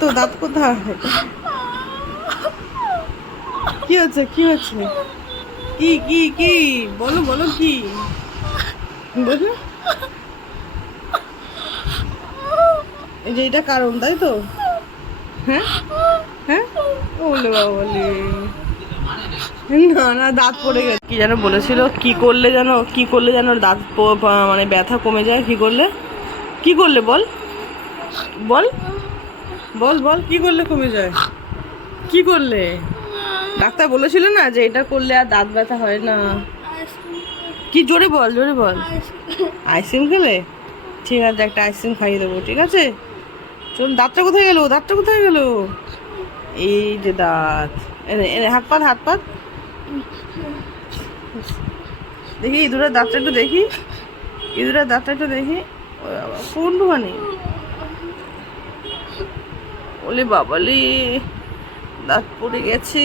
তো দাঁত কোথায়? কি হচ্ছে, কি হচ্ছে? কি কি কি বলো বলো, কি বলো? এই যে এটা কারণ, তাই তো? হ্যাঁ হ্যাঁ, ওলে বাবা বলে। না না, দাঁত পড়ে গেছে। কি যেন বলেছিল, কি করলে যেন, কি করলে যেন দাঁত মানে ব্যথা কমে যায়? কি করলে, কি করলে বল, বল বল বল, কি করলে কমে যায়? কি করলে? ডাক্তার বলেছিল না যে এটা করলে আর দাঁত ব্যথা হয় না? কি, জোরে বল, জোরে বল। আইসক্রিম খেলে? ঠিক আছে, একটা আইসক্রিম খাইয়ে দেবো, ঠিক আছে? চল, দাঁতটা কোথায় গেল, দাঁতটা কোথায় গেল? এই যে দাঁত, এনে এনে হাত পাত, হাত পাত। দেখি ইঁদুরের দাঁতটা একটু দেখি, ইঁদুরের দাঁতটা একটু দেখি। ও বাবা, কোনটুখানি? ওলে বাবালি, দাঁত পড়ে গেছে।